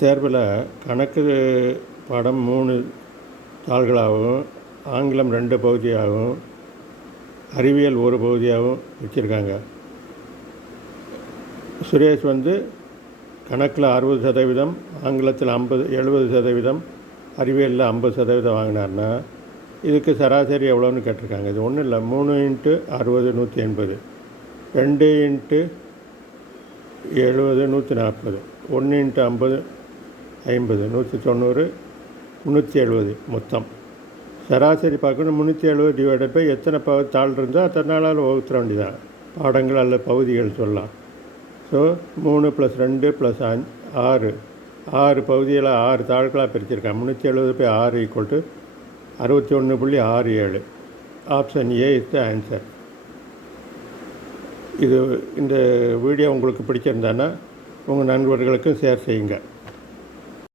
தேர்வில் கணக்கு பாடம் 3 தாள்களாகவும், ஆங்கிலம் 2 பகுதியாகவும், அறிவியல் 1 பகுதியாகவும் வச்சுருக்காங்க. சுரேஷ் கணக்கில் 60%, ஆங்கிலத்தில் 70%, அறிவியலில் 50% வாங்கினார்னா இதுக்கு சராசரி எவ்வளோன்னு கேட்டிருக்காங்க. இது ஒன்றும் இல்லை, 3 × 60 180, 2 × 70 140, 1 × 50 50, 190, 370 மொத்தம். சராசரி பார்க்கணும். 370 டிவைடட் பை எத்தனை தாள் இருந்தால் அத்தனை நாளால் வகுத்துற வேண்டியதான். பாடங்கள் அல்லது பகுதிகள் சொல்லலாம். ஸோ 3 + 2 + 5 6 பகுதியில் 6 தாள்களாக பிரிச்சிருக்காங்க. 370/6 = 61.67. Option A is the answer. இந்த வீடியோ உங்களுக்கு பிடிச்சிருந்தான்னா உங்கள் நண்பர்களுக்கும் ஷேர் செய்யுங்க.